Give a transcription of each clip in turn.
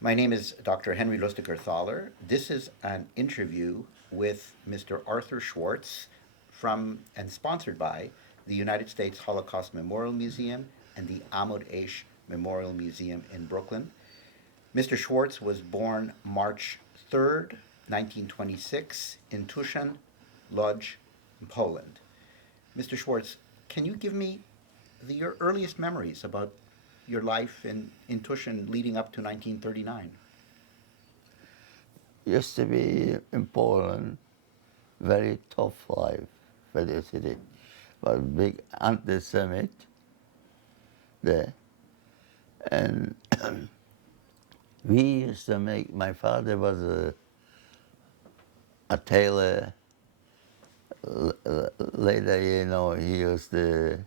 My name is Dr. Henry Lustiger Thaler. This is an interview with Mr. Arthur Schwartz from and sponsored by the United States Holocaust Memorial Museum and the Ahmad Aish Memorial Museum in Brooklyn. Mr. Schwartz was born March 3rd, 1926, in Tushin, Lodz, Poland. Mr. Schwartz, can you give me your earliest memories about your life in Tushin leading up to 1939? Used to be in Poland, very tough life for the city. Was big anti-Semite there. And we used to make, my father was a tailor. Later, he used to,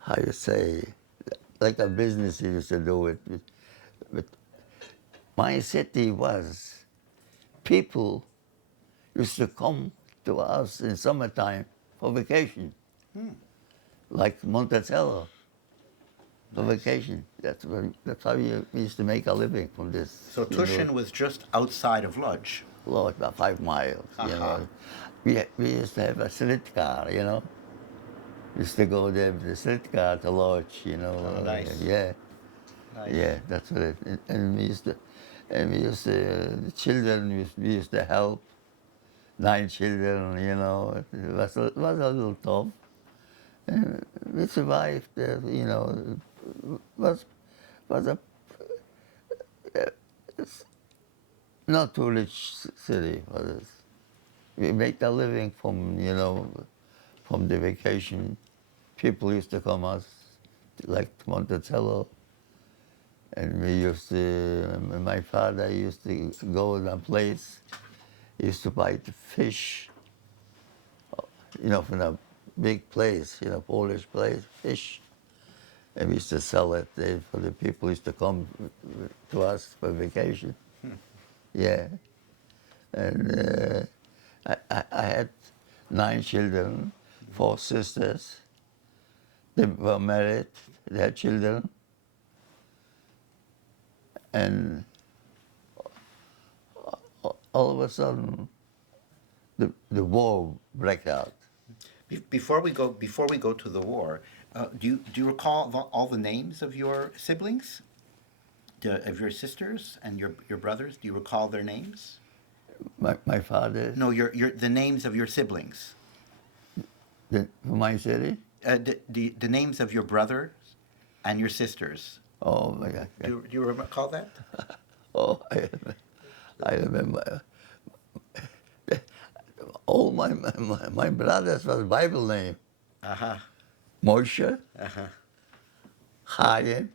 how you say, like a business he used to do it. But my city was, people used to come to us in summertime for vacation, like Monticello for Nice. vacation. That's how we used to make a living from this. So Tushin was just outside of Lodz. Lord, about 5 miles. Aha. We used to have a slit car. We used to go there with the slit car to Lodge. Oh, nice. Yeah, Nice. yeah, that's what it. And we used to, the children. We used to help 9 children. It was a little tough. And we survived. Was a not too rich city. Was it? We made a living from the vacation. People used to come us like Monticello, and we used to. My father used to go in a place. He used to buy the fish, from a big place, Polish place, fish. And we used to sell it there for the people who used to come to us for vacation. Yeah. And I had 9 children, 4 sisters. They were married, they had children. And all of a sudden, the war broke out. Before we go to the war, do you recall all the names of your siblings, of your sisters and your brothers? Do you recall their names? My father, No, the names of your siblings. from my city. The names of your brothers and your sisters. Oh my God. Do you recall that? Oh, I remember. All my brothers was Bible name. Uh-huh. Moshe, Uh-huh. Chaim,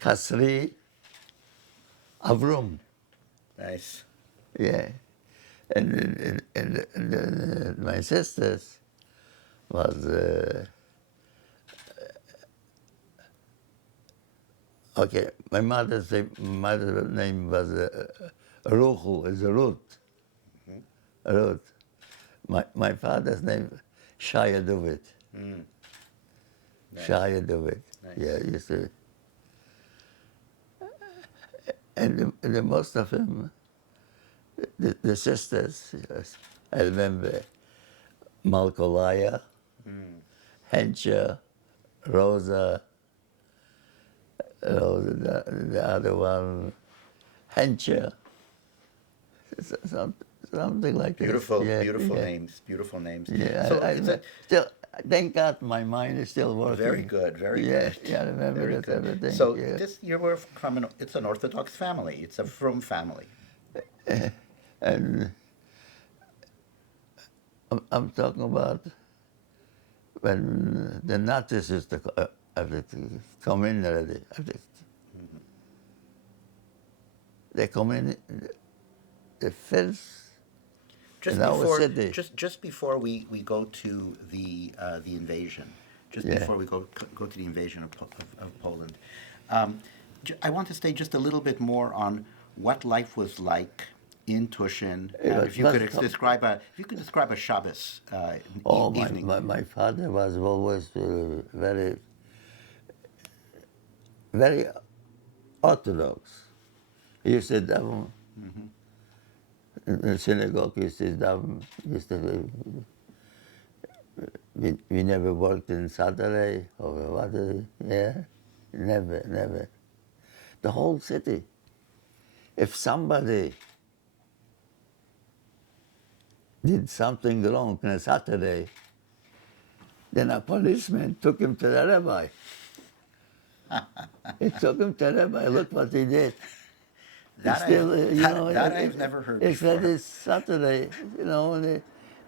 Kasri, Avram. Nice. Yeah. And my sisters was, okay, my mother's name was Ruchel, is Ruth. Ruth. My father's name, Shaya David. Nice. Shaya David. Nice. Yeah, you see. And the most of them, the sisters, yes, I remember Malkolaya, Hencha, Rosa, the other one, Hencha, some, something like Beautiful, this. Yeah, beautiful yeah. names. Beautiful names. Yeah, So it's a still, thank God my mind is still working. very good, very Yeah, good. yeah, I remember Very that good. everything. So Yeah. you were from it's an Orthodox family. It's a Frum family. And I'm talking about when the Nazis used to have to come in already. They come in the first Just in our before, city. just before we go to the invasion, just Yeah. before we go to the invasion of Poland, I want to stay just a little bit more on what life was like in Tushin, It and was not- if you could describe a Shabbos Oh, evening. my father was always very very orthodox. He used to daven in the synagogue. He used to daven. We never worked on Saturday or what? Yeah, never, never. The whole city. If somebody did something wrong on a Saturday, then a policeman took him to the rabbi. He took him to the rabbi. Look what he did. That, Still, that I've never heard he said before. it's Saturday,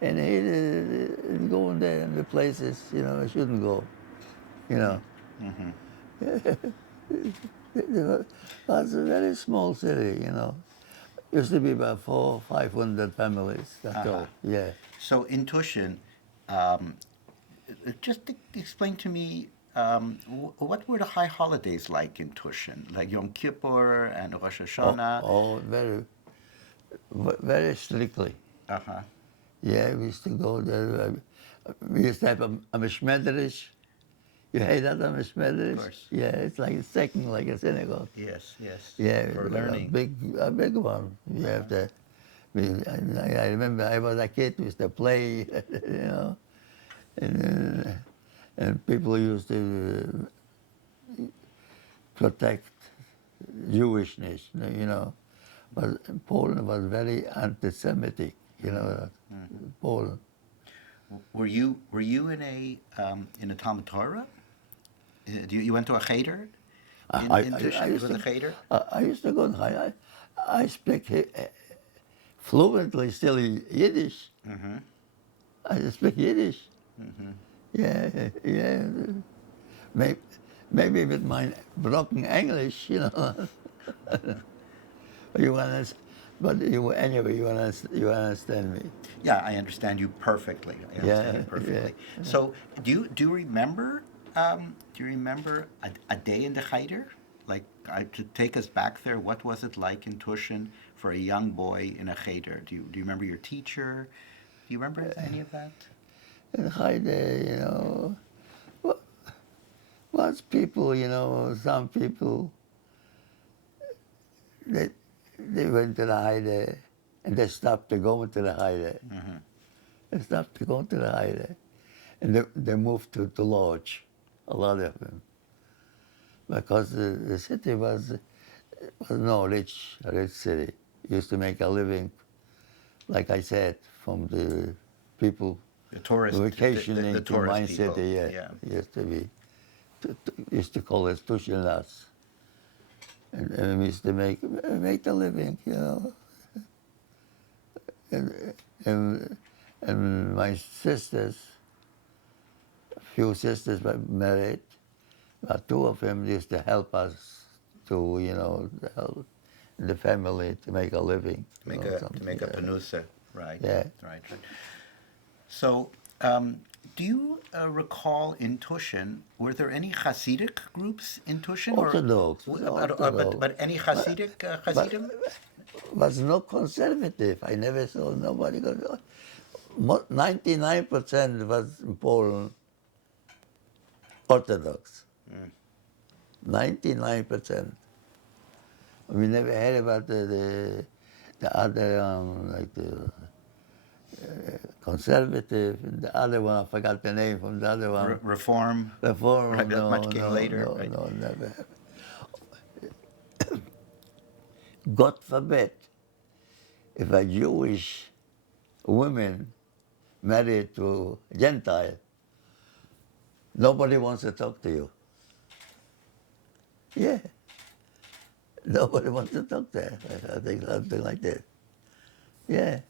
and he going there in the places, he shouldn't go, you know. It was a very small city, Used to be about 500 families, that's all, yeah. So in Tushin, just explain to me what were the high holidays like in Tushin, like Yom Kippur and Rosh Hashanah? Very, very strictly. Uh-huh. Yeah, we used to go there. We used to have a mishmedrish. You heard that, a mishmedrish? Of course. Yeah, it's like a second, like a synagogue. Yes, yes. Yeah, For a learning. big one. You have to. I remember I was a kid. We used to play, and people used to protect Jewishness, But Poland was very anti-Semitic, Poland. Were you in a Talmud Torah? You went to a cheder in Tushin? It was a cheder? I used to go. I speak fluently still Yiddish. I speak Yiddish. Yeah, yeah. Maybe, maybe with my broken English, you understand. But anyway, you understand me. Yeah, I understand you perfectly. I understand you Yeah, perfectly. yeah. So, do you remember? Do you remember a day in the cheder? Like, to take us back there, what was it like in Tushin for a young boy in a cheder? Do you remember your teacher? Do you remember any of that? And Haide, wa- was people, some people, they, they went to the Haide and they stopped to go to the Haide. They stopped to go to the Haide. And they moved to the lodge, a lot of them. Because the city was no rich city. Used to make a living, like I said, from the people The tourist, vacationing the to my tourist people. city. Yeah, Yeah. used to be. Used to call it Tushinas, and we used to make a living, And and and my sisters, a few sisters were married, but two of them used to help us to, help the family to make a living. To make a panusa, right? Yeah. Right. Right. So, do you recall in Tushin, were there any Hasidic groups in Tushin, Orthodox, but any Hasidic but Hasidim? was no conservative. I never saw nobody go. 99% was in Poland Orthodox. 99%. We never heard about the other, like the conservative, and the other one, I forgot the name from the other one. Reform? Reform, Right, that no, much came no, later, no, right? no, never. God forbid, if a Jewish woman married to a Gentile, nobody wants to talk to you. Yeah. Nobody wants to talk to her. I think something like that. Yeah.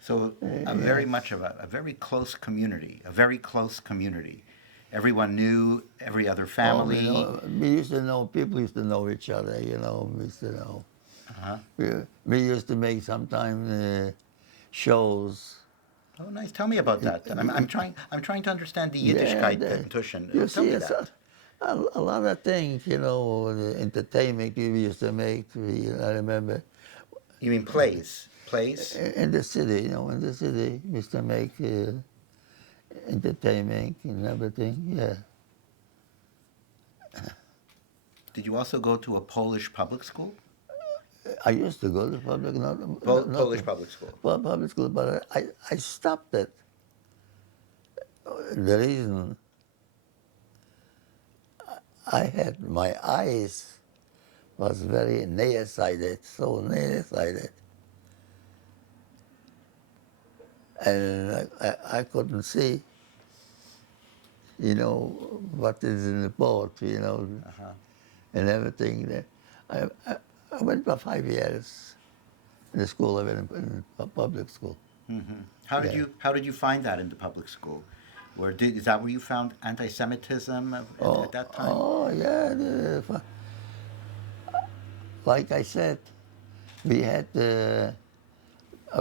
So very much of a very close community, a very close community. Everyone knew every other Oh, family. we used to know, people used to know each other, we used to know. Uh-huh. We used to make sometimes shows. Oh, nice. Tell me about that. Then I'm trying to understand the Yeah, Yiddishkeit in Tushin. you Tell see, me it's that. a lot of things, the entertainment we used to make. I remember You mean plays? Plays? in the city, we used to make entertainment and everything, yeah. Did you also go to a Polish public school? I used to go to public, not Polish public school. public school, but I stopped it. The reason I had my eyes was very nearsighted, so nearsighted, and I couldn't see, what is in the board, and everything. I, I, I went for 5 years in the school. I went in public school. Yeah. How did you find that in the public school? Is that where you found anti-Semitism at that time? Oh yeah, like I said, we had a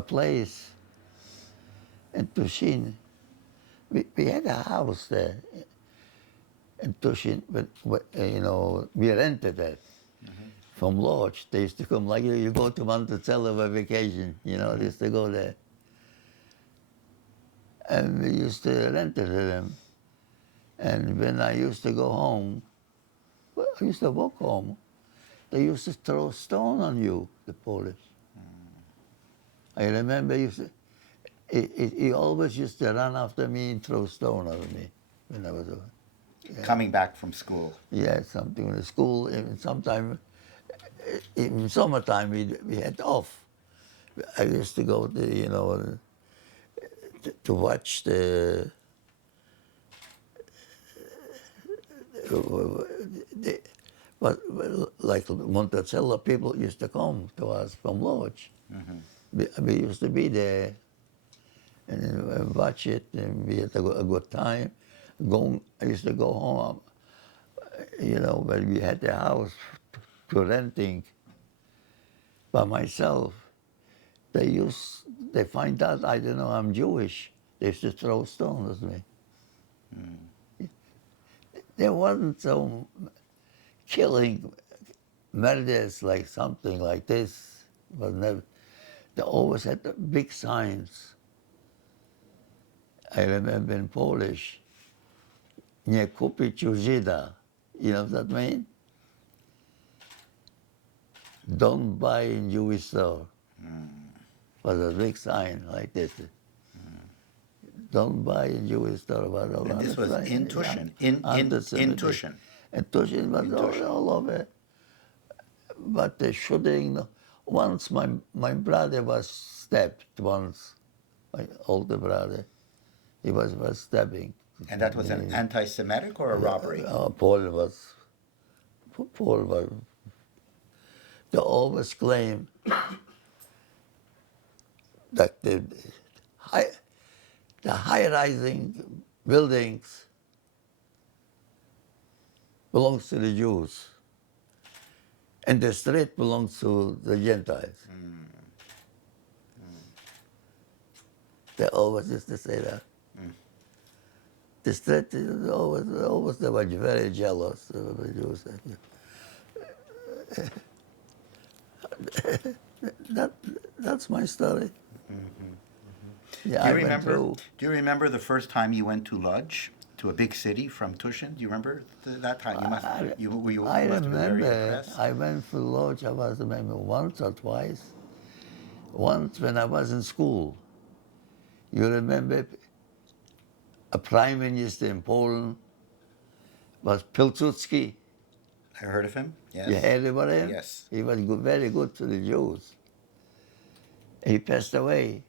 place in Tushin. We had a house there in Tushin, but we rented it from Lodge. They used to come like you go to Monticello for vacation. They used to go there, and we used to rent it to them. And when I used to go home, well, I used to walk home. They used to throw stone on you, the Polish. I remember he always used to run after me and throw stone at me when I was Coming back from school. yeah, something in the school. Even sometime, in summertime, we had off. I used to go to watch but like Monticello, people used to come to us from Lodge. We used to be there and watch it, and we had a good time. I used to go home, when we had the house to renting by myself. They find out I don't know I'm Jewish. They used to throw stones at me. There wasn't so killing murders like something like this. Was never. They always had the big signs. I remember in Polish, nie kupić u Żyda. You know what that means? Don't buy in Jewish store. Was a big sign like this. Don't buy in Jewish store. Was a lot And this of was signs. in Tushin. In Tushin. And Tushin was Tushin. all over. But the shooting, once my brother was stabbed once, my older brother. He was stabbing. And that was an anti-Semitic or a robbery? Paul was, they always claim that the high-rising buildings belongs to the Jews, and the street belongs to the Gentiles. They always used to say that. The street is always they were very jealous of the Jews. That's my story. Yeah, I went through. Do you remember the first time you went to Lodz, to a big city from Tushin? Do you remember that time? You must. You I must have been very remember impressed. I went to Lodz. I was maybe once or twice. Once when I was in school. You remember a prime minister in Poland was Pilsudski. I heard of him. Yes. You heard about him? Yes. He was very good to the Jews. He passed away,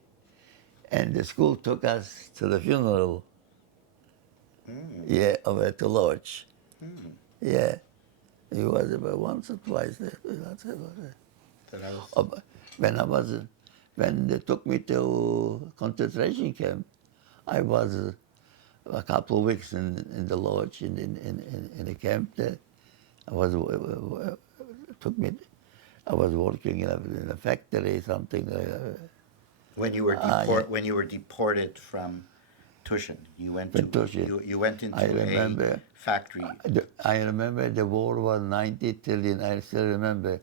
and the school took us to the funeral. Yeah, over to Lodz. Yeah, he was about once or twice there. That's about it. That I was. When they took me to concentration camp, I was a couple of weeks in the lodge in the camp there. I was working in a factory, something like that. When you were deported from Tushin, you went to Tushin. you went into I remember, a factory. I remember the war was 1939. I still remember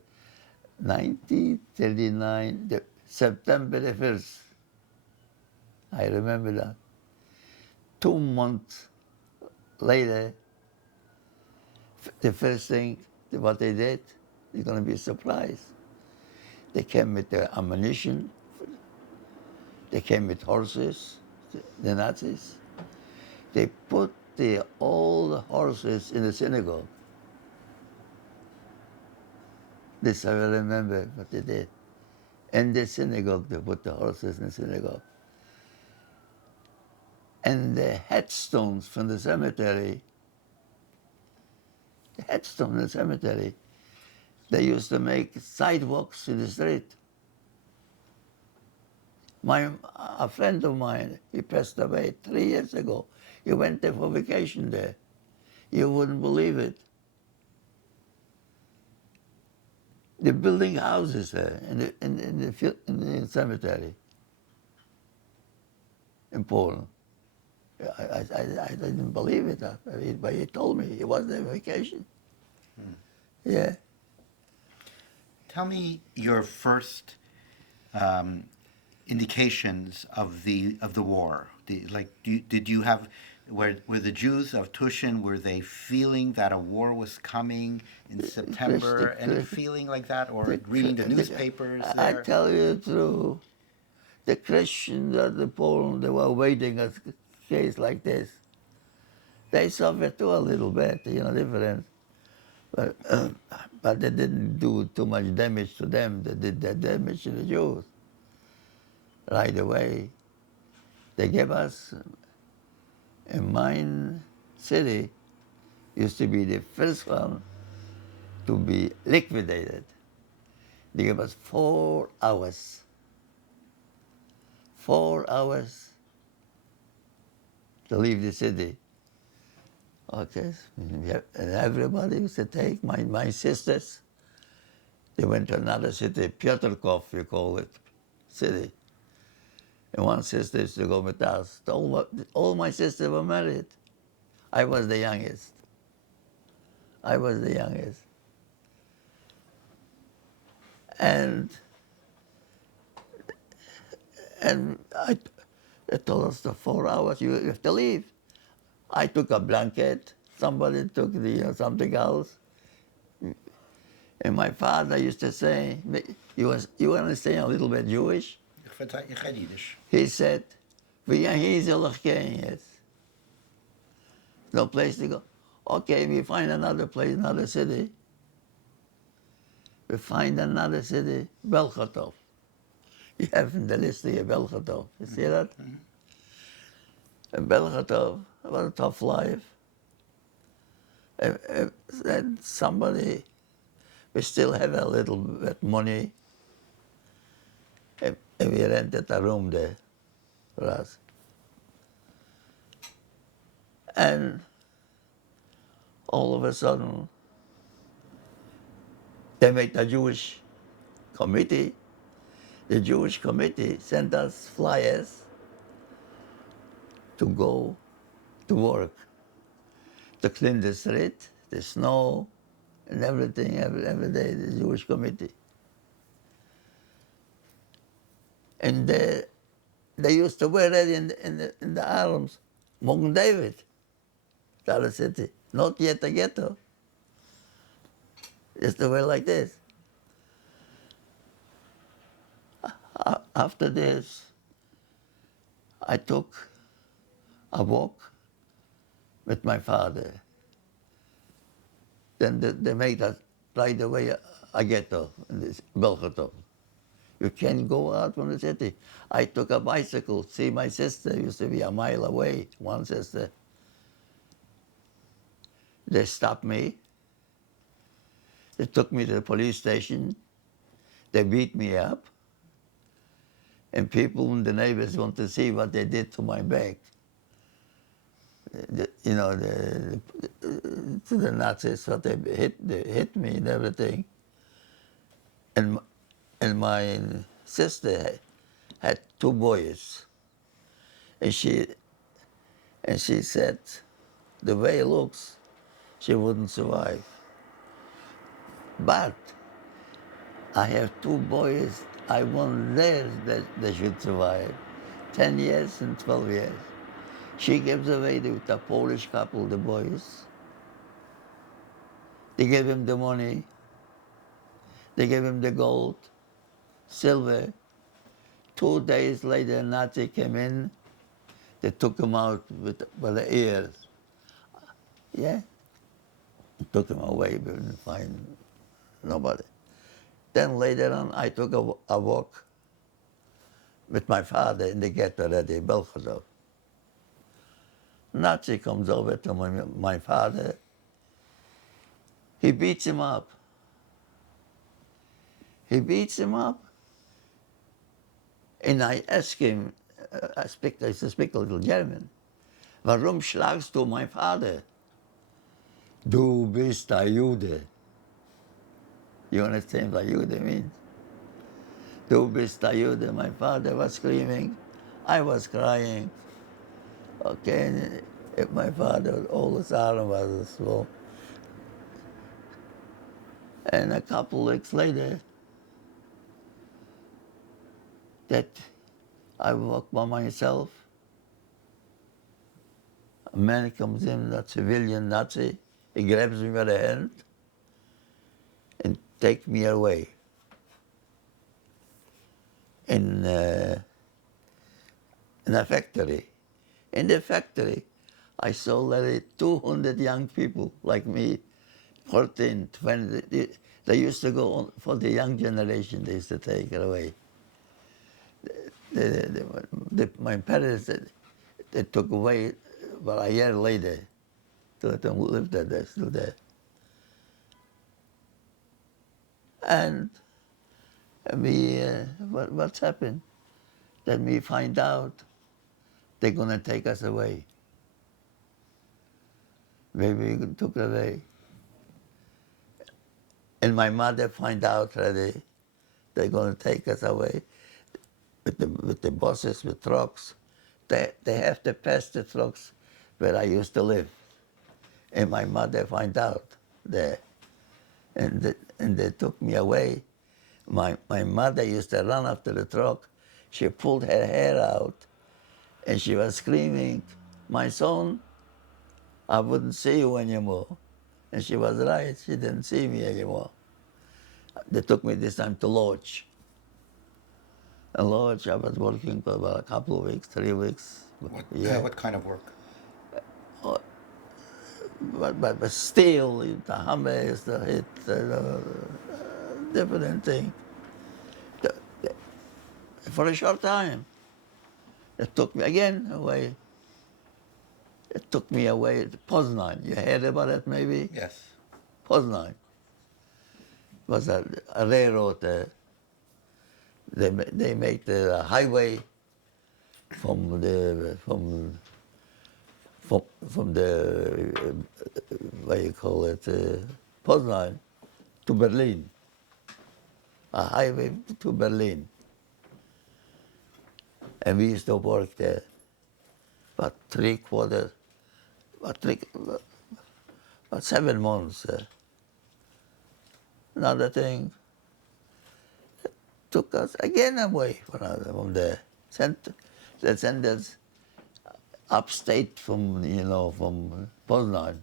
1939, September the 1st. I remember that. 2 months later, the first thing, what they did? You're going to be surprised. They came with their ammunition. They came with horses, the Nazis. They put all the horses in the synagogue. This I will remember what they did. In the synagogue, they put the horses in the synagogue. And the headstones from the cemetery, they used to make sidewalks in the street. A friend of mine, he passed away 3 years ago. He went there for vacation there. You wouldn't believe it. They're building houses there in the cemetery in Poland. I didn't believe it, but he told me he was there on vacation. Yeah. Tell me your first indications of the war. Did you have were the Jews of Tushin, were they feeling that a war was coming in September? Any feeling like that, or reading the newspapers I there? tell you the truth. The Christians of the Poland, they were waiting a case like this. They suffered too a little bit, different. But they didn't do too much damage to them. They did that damage to the Jews right away. They gave us, in mine city, used to be the first one to be liquidated. They gave us 4 hours. 4 hours to leave the city. Okay, and everybody used to take my sisters. They went to another city, Piotrkov, we call it, city. And one sister used to go with us. All my sisters were married. I was the youngest. And they told us the 4 hours, you have to leave. I took a blanket, somebody took something else. And my father used to say, you understand a little bit Jewish? Ich rede Jiddisch. He said, no place to go. Okay, we find another place, another city. We find another city, Belchatov. You have in the list here Belchatov. You see that? And Belchatov was a tough life. And somebody, we still have a little bit money. And we rented a room there for us. And all of a sudden, they made a Jewish committee. The Jewish committee sent us flyers to go to work, to clean the street, the snow, and everything, every day, the Jewish committee. And they used to wear that in the arms, Mogen David, the other city, not yet a ghetto. Used to wear like this. After this, I took a walk with my father. Then they made us right away a ghetto in this Belchatov. You can't go out from the city. I took a bicycle. See, my sister used to be a mile away, one sister. They stopped me. They took me to the police station. They beat me up. And people and the neighbors want to see what they did to my back. To the Nazis, what they hit me and everything. And my sister had 2 boys. And she said, the way it looks, she wouldn't survive. But I have 2 boys. I want theirs that they should survive. 10 years and 12 years. She gives away with a Polish couple, the boys. They gave him the money. They gave him the gold, silver. 2 days later, Nazi came in. They took him out by the ears. Yeah, took him away. We didn't find nobody. Then later on, I took a walk with my father in the ghetto already, Belchadov. Nazi comes over to my father. He beats him up. He beats him up. And I ask him, I speak a little German, warum schlagst du mein Vater? Du bist ein Jude. You understand what Jude means? Du bist ein Jude. My father was screaming. I was crying. Okay, and my father, all his arm was swollen. And a couple weeks later, that I walk by myself. A man comes in, a civilian Nazi. He grabs me by the hand and takes me away. In a factory. In the factory, I saw already 200 young people like me, 14, 20. They used to go on, for the young generation, they used to take it away. My parents, they took away about a year later. To let them live there, they're still there. And what's happened? Then we find out they're going to take us away. Maybe we took it away. And my mother find out already they're going to take us away with the buses, with trucks. They have to pass the trucks where I used to live. And my mother find out there. And they took me away. My mother used to run after the truck. She pulled her hair out and she was screaming, my son, I wouldn't see you anymore. And she was right, she didn't see me anymore. They took me this time to Lodge. And Lodge, I was working for about a couple of weeks, 3 weeks. What kind of work? But still, the Hammers, the hit, different thing. For a short time, it took me again away. It took me away to Poznan. You heard about it maybe? Yes. Poznan was a railroad. They made the highway from the what you call it, Poznan to Berlin. A highway to Berlin. And we used to work there about 7 months. Another thing took us again away from the center. They sent us upstate from Poznan,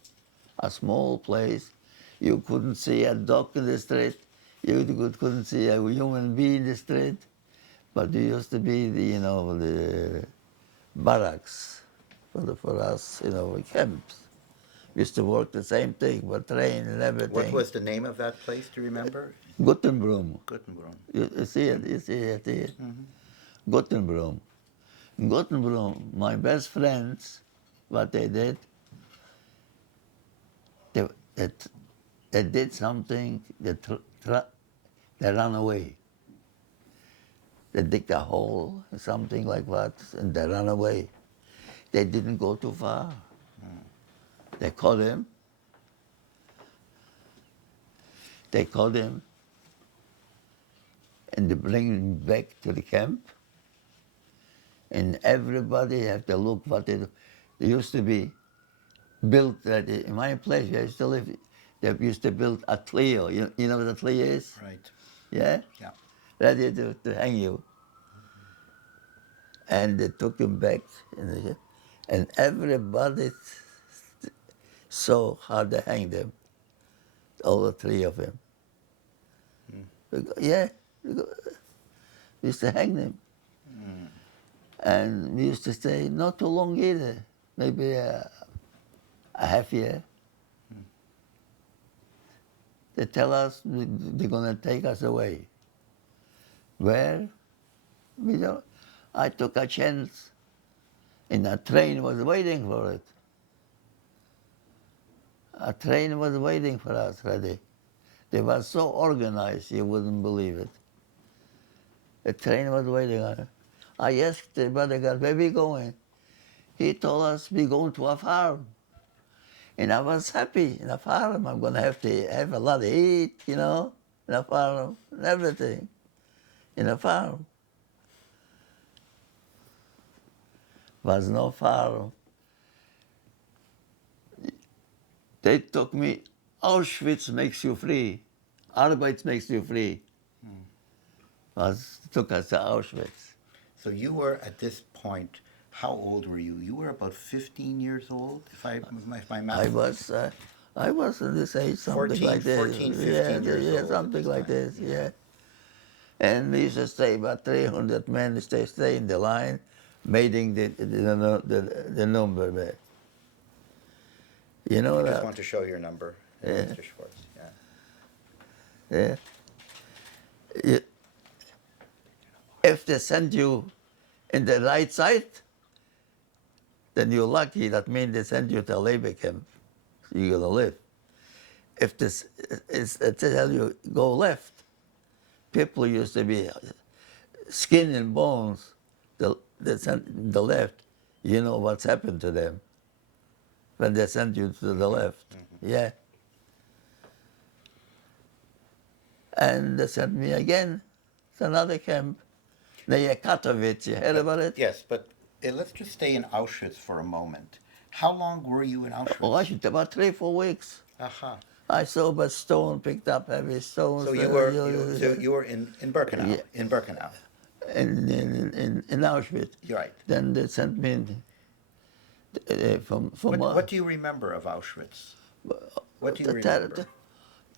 a small place. You couldn't see a dog in the street. You couldn't see a human being in the street. But there used to be the barracks for us, camps. We used to work the same thing, but train and everything. What was the name of that place? Do you remember? Guttenbrum. Guttenbrunn. You see it? You see it here? Guttenbrum. Guttenbrum, my best friends, what they did, they did something, they ran away. They dig a hole, something like that, and they ran away. They didn't go too far. They caught him. And they bring him back to the camp. And everybody have to look what they do. They used to be built, in my place where I used to live, they used to build a Clio. You know what a Clio is? Right. Yeah? Yeah. Ready to hang you. And they took him back, and everybody saw how they hanged him. all the three of them. Yeah, we used to hang them. And we used to stay not too long either, maybe a half year. They tell us they're going to take us away. Where? We don't. I took a chance, and a train was waiting for it. A train was waiting for us ready. They were so organized, you wouldn't believe it. A train was waiting on it. I asked the bodyguard, where we going? He told us we're going to a farm. And I was happy in a farm. I'm going to have a lot to eat, in a farm, and everything in a farm. Was no farm. They took me, Auschwitz makes you free. Arbeit makes you free. Took us to Auschwitz. So you were at this point, how old were you? You were about 15 years old, if my math. I was in this age, something 14, like this. 14, 15 years old at Something this like time. this, yeah. And we used to stay about 300 men, stay in the line, mating the number there. You know You just that? want to show your number, Yeah. Mr. Schwartz. Yeah. Yeah. You- If they send you in the right side, then you're lucky. That means they send you to a labor camp. You're going to live. If this is they tell you go left, people used to be skin and bones. They sent the left. You know what's happened to them when they send you to the left. Yeah. And they sent me again to another camp. Near Katowice. You heard about it? Yes, but let's just stay in Auschwitz for a moment. How long were you in Oh, I Auschwitz? should about 3-4 weeks. Aha. I saw but stone, picked up heavy stones. So you were in Birkenau. Yeah. In Birkenau. in Auschwitz. You're right. Then they sent me from What do you remember of Auschwitz? What do you remember?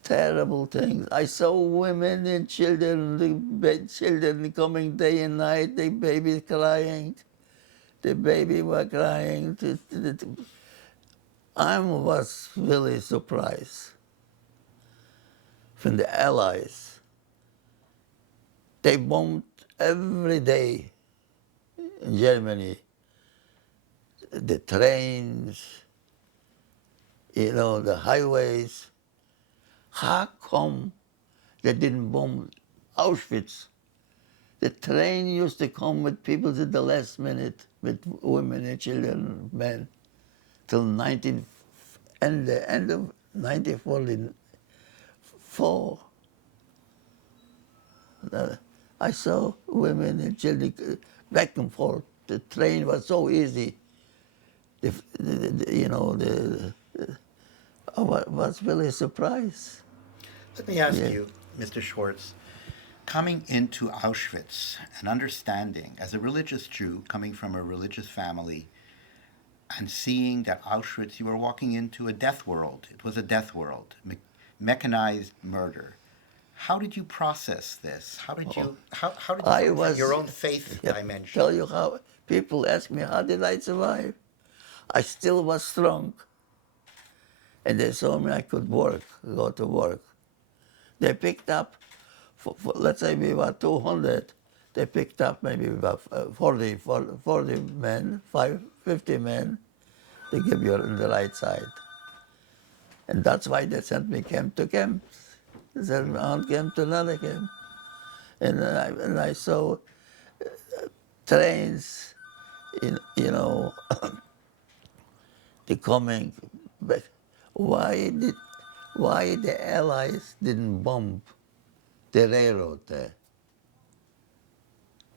terrible things. I saw women and children, children coming day and night, the babies crying. The baby were crying. I was really surprised from the Allies. They bombed every day in Germany. The trains, the highways. How come they didn't bomb Auschwitz? The train used to come with people to the last minute, with women and children, men, till the end of 1944. I saw women and children back and forth. The train was so easy. I was really surprised. Let me ask Yeah. you, Mr. Schwartz, coming into Auschwitz and understanding, as a religious Jew coming from a religious family, and seeing that Auschwitz, you were walking into a death world. It was a death world, mechanized murder. How did you process this? How did you, I from your was. own faith Yeah, dimension? tell you how people ask me how did I survive. I still was strong, and they saw me I could work, go to work. They picked up, let's say we were 200. They picked up maybe about 40 men, 50 men. They give you on the right side, and that's why they sent me camp to camp. They sent me one camp to another camp, and I saw trains, the coming back. Why the Allies didn't bomb the railroad there?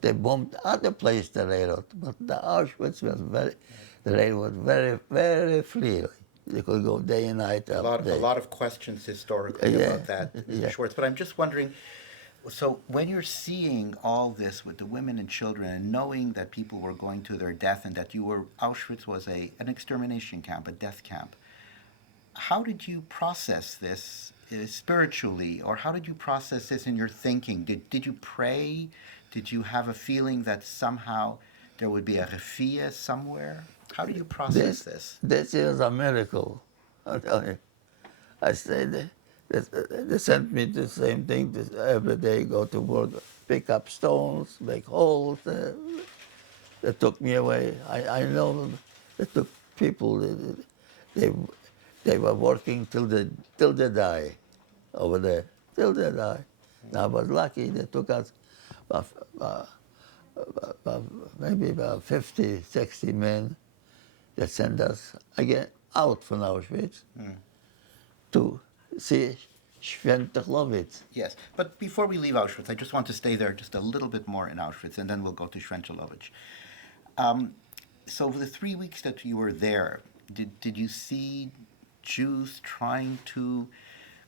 They bombed other places, the railroad, but the Auschwitz was the railroad very, very freely. They could go day and night A up there. lot of questions historically Yeah, about that, Mr. yeah. Schwartz. But I'm just wondering, so when you're seeing all this with the women and children and knowing that people were going to their death and that Auschwitz was an extermination camp, a death camp, how did you process this spiritually, or how did you process this in your thinking? Did you pray? Did you have a feeling that somehow there would be a refuah somewhere? How did you process This, this? this is a miracle. I tell you. I stayed. They sent me the same thing every day. Go to work, pick up stones, make holes. They took me away. I know they took people. They, they were working till they die over there, till they die. And I was lucky. They took us about, maybe about 50, 60 men. They sent us again out from Auschwitz to see Schwenterlowitz. Yes, but before we leave Auschwitz, I just want to stay there just a little bit more in Auschwitz, and then we'll go to Schwentelovich. So for the 3 weeks that you were there, did you see Jews trying to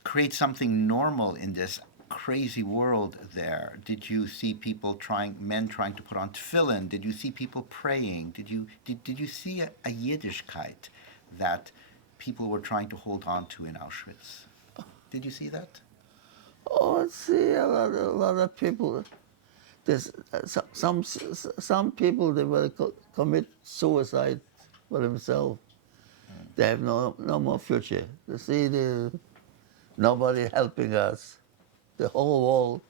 create something normal in this crazy world there? Did you see men trying to put on tefillin? Did you see people praying? Did you see a Yiddishkeit that people were trying to hold on to in Auschwitz? Did you see that? Oh, I see a lot of people. There's some people they will commit suicide for themselves. They have no more future. You see, nobody helping us. The whole world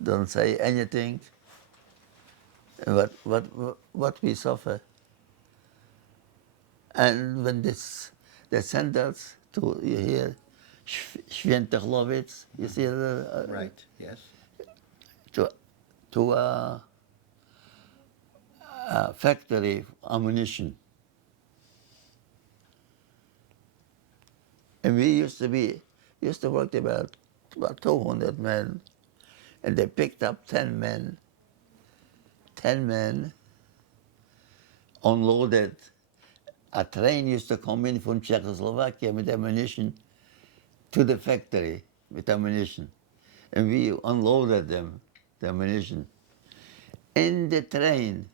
don't say anything. What we suffer. And when they send us to here, Schwenterlowitz, you see, Right. Yes. to a factory ammunition. And we used to work about 200 men, and they picked up 10 men. 10 men unloaded. A train used to come in from Czechoslovakia with ammunition to the factory with ammunition. And we unloaded them, the ammunition. In the train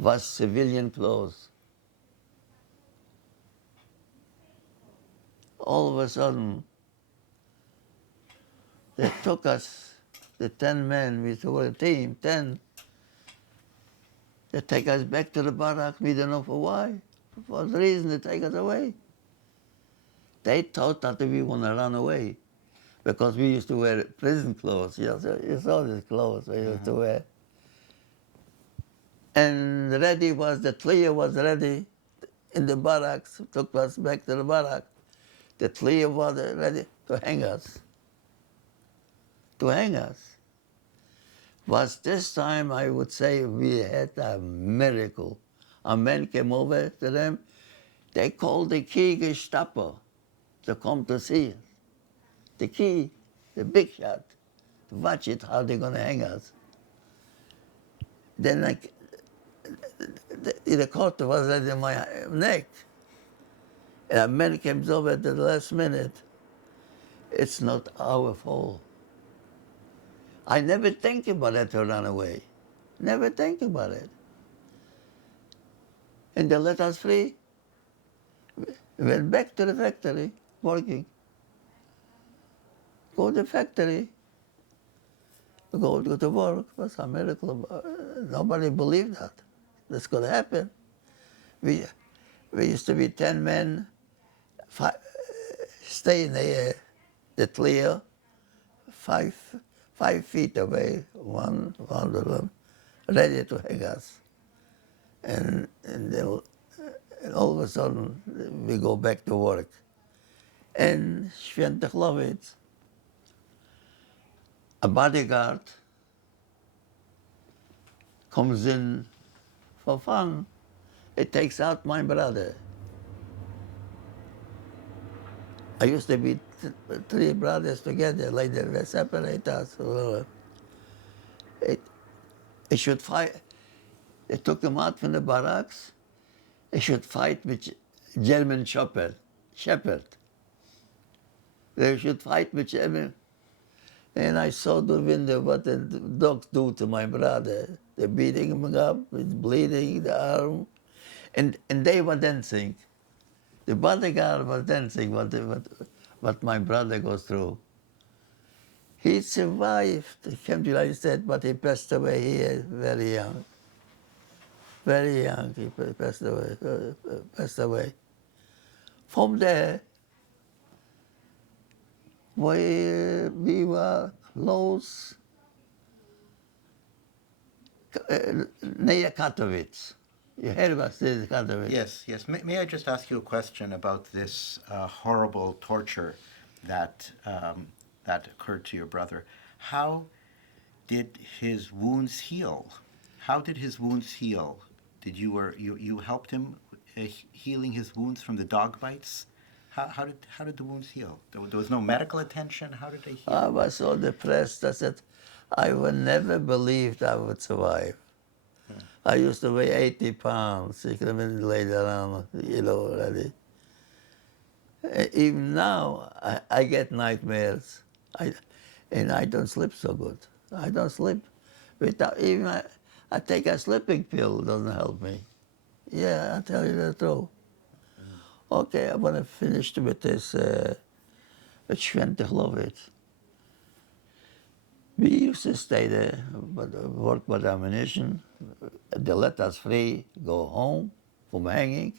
was civilian clothes. All of a sudden, they took us, the 10 men, we were a team, 10. They take us back to the barrack. We don't know for why. For the reason they take us away. They thought that we want to run away because we used to wear prison clothes. You saw these clothes we used to wear. And the trio was ready in the barracks, took us back to the barrack. The trio was ready to hang us. To hang us. Was this time, I would say, we had a miracle. A man came over to them. They called the key Gestapo to come to see us. The key, the big shot, to watch it, how they're going to hang us. Then the cord was right in my neck. And a man comes over at the last minute. It's not our fault. I never think about it to run away. Never think about it. And they let us free. We went back to the factory, working. Go to the factory, go to work. It was a miracle. Nobody believed that. That's going to happen. We used to be 10 men, stay in the clear, 5 feet away, one of them, ready to hang us. And all of a sudden, we go back to work. And Schwenterlowitz, a bodyguard, comes in for fun. It takes out my brother. I used to be 3 brothers together, later they separate us. It should fight. They took them out from the barracks. They should fight with German shepherd. They should fight with German. And I saw the window what the dogs do to my brother. They're beating him up, he's bleeding, the arm. And they were dancing. The bodyguard was dancing, what my brother goes through. He survived. He came to the United States, but he passed away here very young. Very young, he passed away. Passed away. From there, we were close near Katowice. You heard about this Katowice? Yes, yes. May I just ask you a question about this horrible torture that occurred to your brother? How did his wounds heal? How did his wounds heal? Did you helped him healing his wounds from the dog bites? How did the wounds heal? There was no medical attention. How did they I heal? was so depressed. I said, I would never believed I would survive. I used to weigh 80 pounds. You can imagine later on, already. Even now, I get nightmares. And I don't sleep so good. I don't sleep. Without even, I take a sleeping pill, doesn't help me. Yeah, I tell you the truth. Okay, I want to finish with this, het Schwente Lovitz. We used to stay there, but work with ammunition. They let us free, go home from hanging.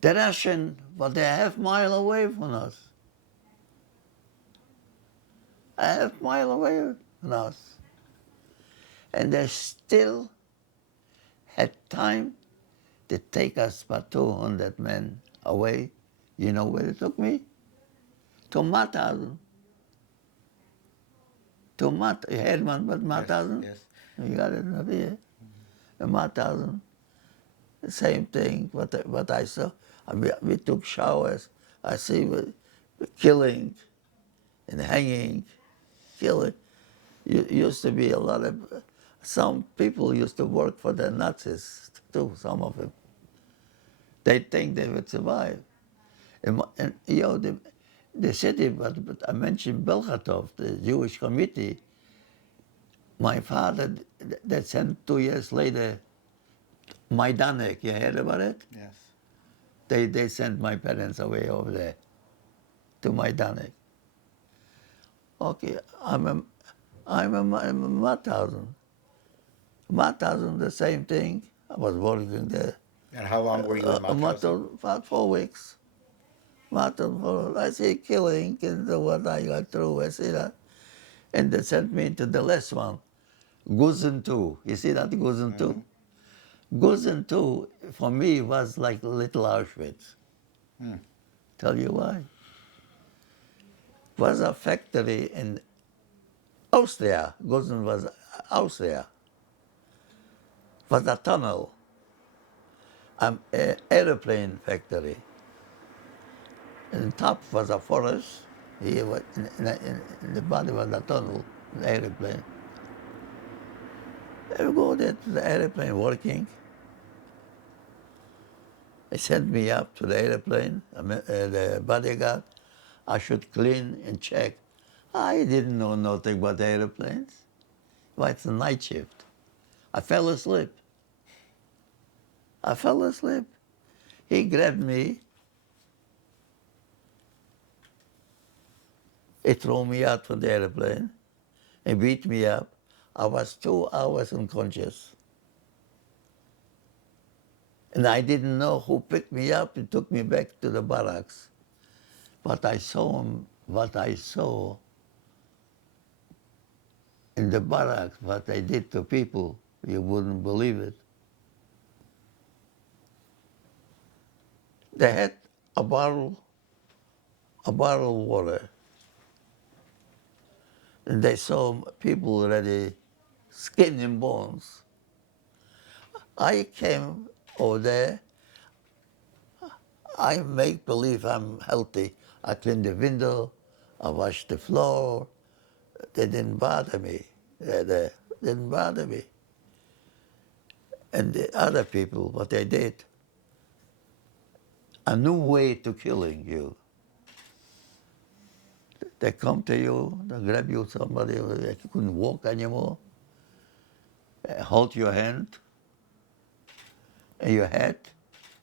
The Russian, but they're a half mile away from us. A half mile away from us. And they still had time to take us about 200 men away. You know where they took me? To Mauthausen. To you heard about Mauthausen? Yes, You got it up here. Mauthausen. The same thing, what I saw. We took showers. I see killing and hanging, killing. Used to be a lot of, some people used to work for the Nazis too, some of them. They think they would survive. And the city, but I mentioned Belchatov, the Jewish committee. My father, they sent 2 years later, Majdanek, you heard about it? yes. They sent my parents away over there to Majdanek. Okay, I'm a Mauthausen. Mauthausen, the same thing. I was working there. And how long were you in Mauthausen? About 4 weeks. Mauthausen, I see killing and what I got through, I see that. And they sent me to the last one, Gusen 2. You see that, Gusen 2? Gusen 2, for me, was like little Auschwitz. Tell you why. Was a factory in Austria. Gusen was Austria. Was a tunnel, an airplane factory. And top was a forest. Here, in the body was a tunnel, an airplane. I go there to the airplane working. They sent me up to the airplane, the bodyguard. I should clean and check. I didn't know nothing about airplanes. Well, it's a night shift. I fell asleep. He grabbed me. He threw me out from the airplane. He beat me up. I was 2 hours unconscious. And I didn't know who picked me up and took me back to the barracks. But I saw what I saw in the barracks, what they did to people, you wouldn't believe it. They had a bottle of water. And they saw people already skin and bones. I came over there. I make believe I'm healthy. I cleaned the window. I washed the floor. They didn't bother me. They didn't bother me. And the other people, what they did, a new way to killing you. They come to you, they grab you, somebody that you couldn't walk anymore, hold your hand and your head,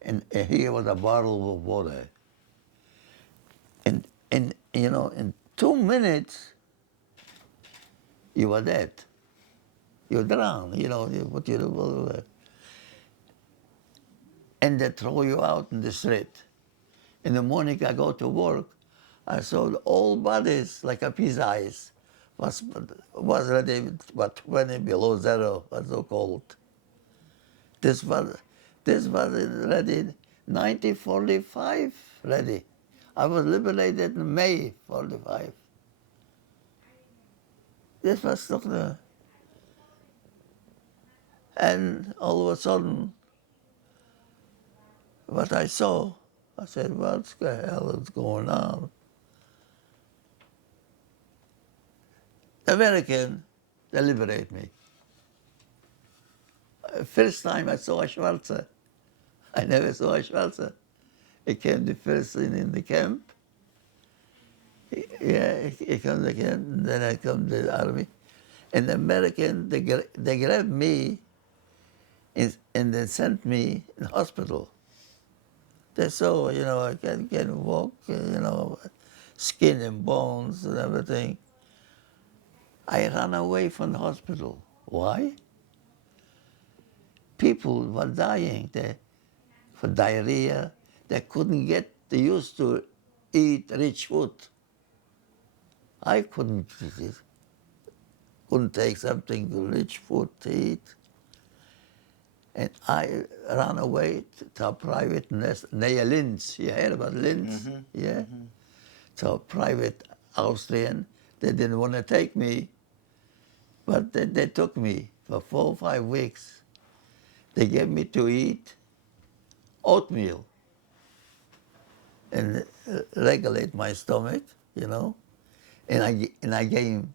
and here was a bottle of water. And, in 2 minutes, you were dead. You drown, you put you, and they throw you out in the street. In the morning, I go to work. I saw the old bodies like a pizza ice. Was already about 20 below zero, was so cold. This was already 1945 ready. I was liberated in May 45. This was stuck there. And all of a sudden, what I saw, I said, what the hell is going on? American, they liberate me. First time I saw a Schwartz. I never saw a Schwartz. He came the first in the camp. Yeah, he came to the camp, and then I come to the army. And the American, they grabbed me and they sent me in hospital. They saw, I can walk, skin and bones and everything. I ran away from the hospital. Why? People were dying there for diarrhea. They couldn't they used to eat rich food. I couldn't take something rich food to eat. And I ran away to a private nest near Linz. You heard about Linz? Mm-hmm. Yeah. Mm-hmm. To a private Austrian. They didn't want to take me, but they took me for 4 or 5 weeks. They gave me to eat oatmeal and regulate my stomach, And I gained,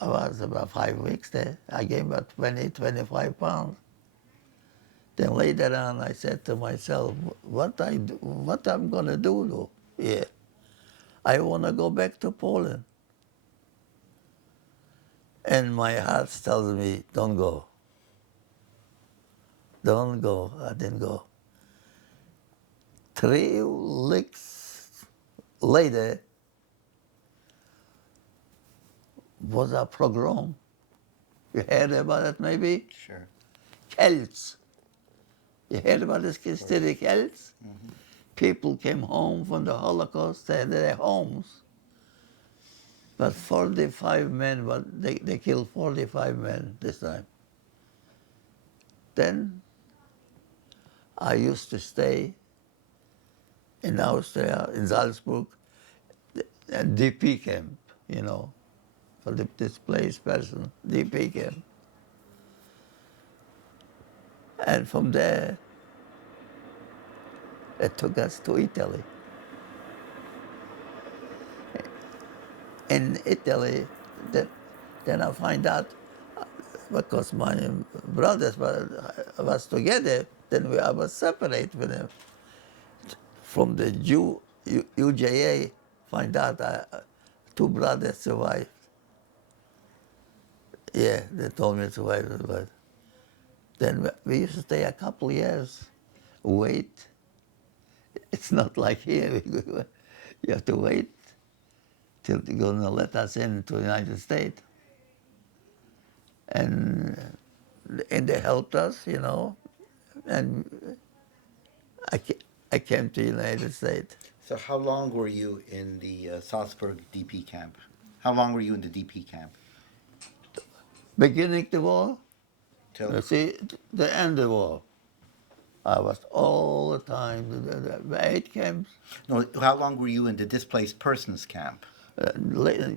I was about 5 weeks there. I gained about 20, 25 pounds. Then later on, I said to myself, what I'm going to do, though? Yeah, I want to go back to Poland. And my heart tells me, don't go. Don't go. I didn't go. 3 weeks later was a pogrom. You heard about it maybe? Sure. Celts. You heard about this city Celts? Mm-hmm. People came home from the Holocaust, they had their homes. But 45 men, they killed 45 men this time. Then I used to stay in Austria, in Salzburg, at DP camp, for the displaced person, DP camp. And from there, it took us to Italy. In Italy, then I find out, because my brothers was together, then I was separate with them. From the UJA, find out 2 brothers survived. Yeah, they told me to survive. But then we used to stay a couple years, wait. It's not like here. You have to wait till they're going to let us into the United States. And they helped us, and I came to the United States. So how long were you in the Salzburg DP camp? How long were you in the DP camp? Beginning the war, Till see, the end of the war. I was all the time, the 8 camps. no, how long were you in the displaced persons camp? Later,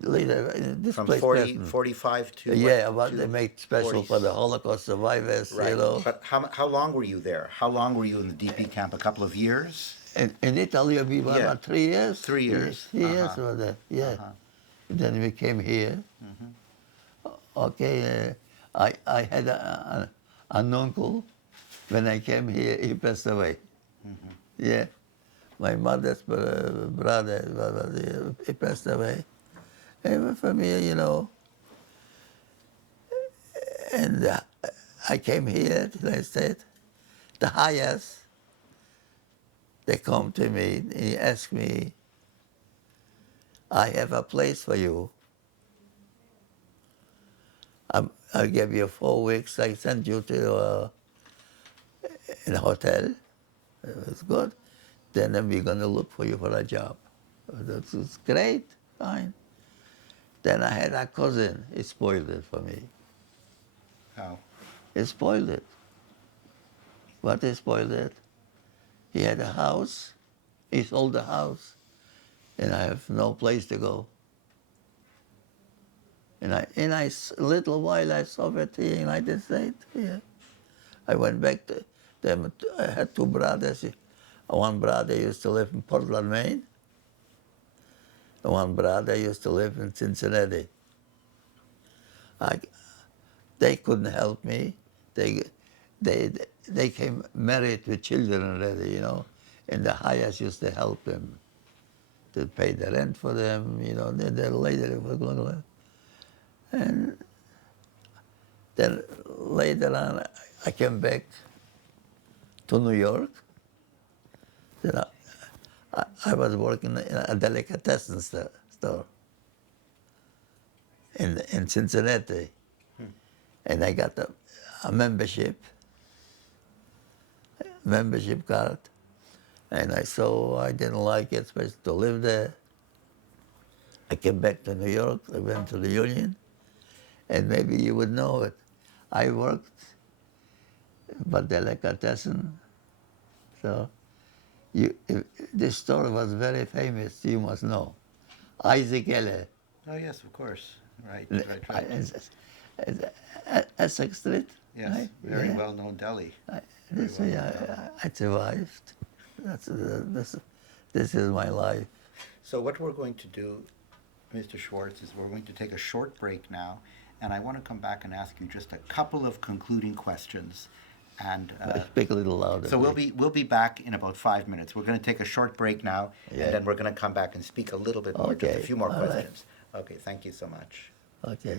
From displaced 40, person. 45 to Yeah, what? but they make special 40. for the Holocaust survivors, Right. But how long were you there? How long were you in the DP camp? A couple of years? In Italy, we were Yeah. about 3 years. 3 years. 3 years Uh-huh. were there, yeah. Uh-huh. Then we came here. Okay, I had an uncle. When I came here, he passed away. Yeah, my mother's brother, he passed away. And for me, and I came here to the United States. The highest, they come to me, he asked me, I have a place for you. I'll give you 4 weeks. I send you to in a hotel. It's good. Then we're going to look for you for a job. That's great. Fine. Then I had a cousin. He spoiled it for me. How? He spoiled it. What he spoiled it? He had a house. He sold the house. And I have no place to go. And little while I saw it in the United States. Yeah. I went back to them. I had two brothers. One brother used to live in Portland, Maine. And one brother used to live in Cincinnati. I, they couldn't help me. They, they came married with children already, you know. And the Hayas used to help them to pay the rent for them, you know. They're later, and then later on, I came back to New York. Then I was working in a delicatessen store in Cincinnati. And I got a membership card. And I saw I didn't like it, especially to live there. I came back to New York. I went to the union. And maybe you would know it. I worked for delicatessen. So this store was very famous, you must know. Isaac Eller. Oh, yes, of course. Right, right. Essex Street. Yes, right? very Yeah. well-known deli. This Very way well-known deli. I survived. This is my life. So what we're going to do, Mr. Schwartz, is we're going to take a short break now, and I want to come back and ask you just a couple of concluding questions. And Speak a little louder. so please. we'll be back in about 5 minutes. We're going to take a short break now, Yeah. and then we're going to come back and speak a little bit more, just a Okay, few more all right. questions. Okay, thank you so much. Okay.